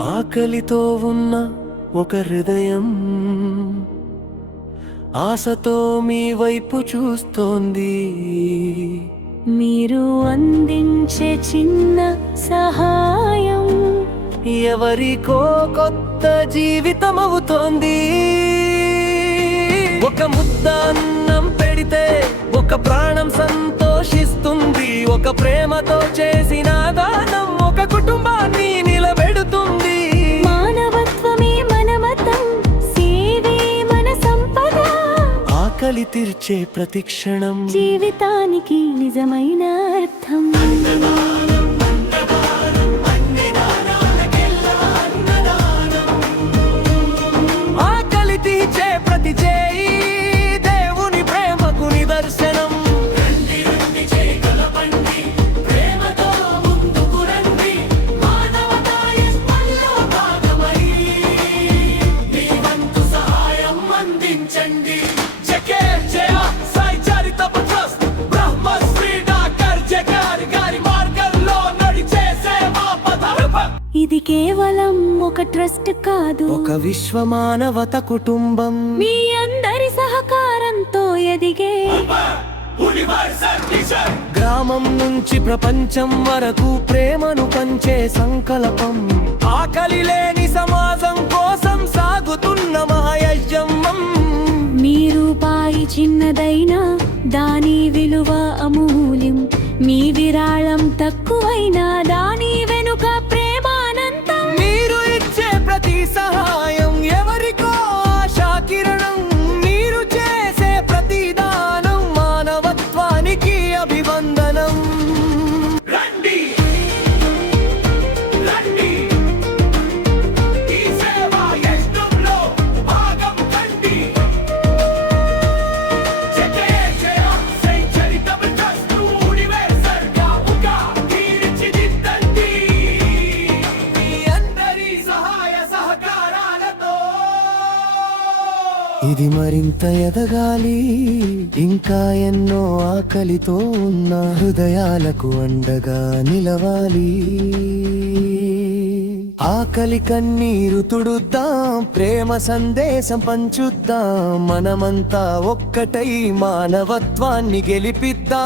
ఆకలితో ఉన్న ఒక హృదయం ఆశతో మీ వైపు చూస్తోంది. మీరు అందించే చిన్న సహాయం ఎవరికో కొత్త జీవితం అవుతోంది. ఒక ముద్ద అన్నం పెడితే ఒక ప్రాణం సంతోషిస్తుంది. ఒక ప్రేమతో చేసిన దానం ఒక కుటుంబాన్ని నిలబెడుతుంది. మానవత్వమే మన మతం, సేవే మన సంపద. ఆకలి తీర్చే ప్రతి క్షణం జీవితానికి నిజమైన అర్థం. ఆకలి తీర్చే ప్రతి చేయి దేవుని ప్రేమకు నిదర్శనం. ప్రేమతో ముందుకు రండి, మానవతాయే మనలో భాగమై మీ వంతు సహాయం అందించండి. ఇది కేవలం ఒక ట్రస్ట్ కాదు, ఒక విశ్వ మానవత కుటుంబం. మీ అందరి సహకారంతో ఎదిగే గ్రామం నుంచి ప్రపంచం వరకు ప్రేమను పంచే సంకల్పం. ఆకలి లేని సమాజం కోసం సాగుతున్న మహాయజ్ఞం. మీ రూపాయి చిన్నదైనా దాని విలువ అమూల్యం. మీ విరాళం తక్కువైనా దాని వెనుక ప్రేమానంతం. మీరు ఇచ్చే ప్రతి సహాయం ఎవరికో ఆశా కిరణం. మీరు చేసే ప్రతి దానం మానవత్వానికి అభివందనం. రండి రండి, ఈ సేవా యజ్ఞంలో భాగం కండి. ఇది మరింత ఎదగాలి, ఇంకా ఎన్నో ఆకలితో ఉన్న హృదయాలకు అండగా నిలవాలి. ఆకలి కన్నీరు తుడుద్దాం, ప్రేమ సందేశం పంచుద్దాం. మనమంతా ఒక్కటై మానవత్వాన్ని గెలిపిద్దాం.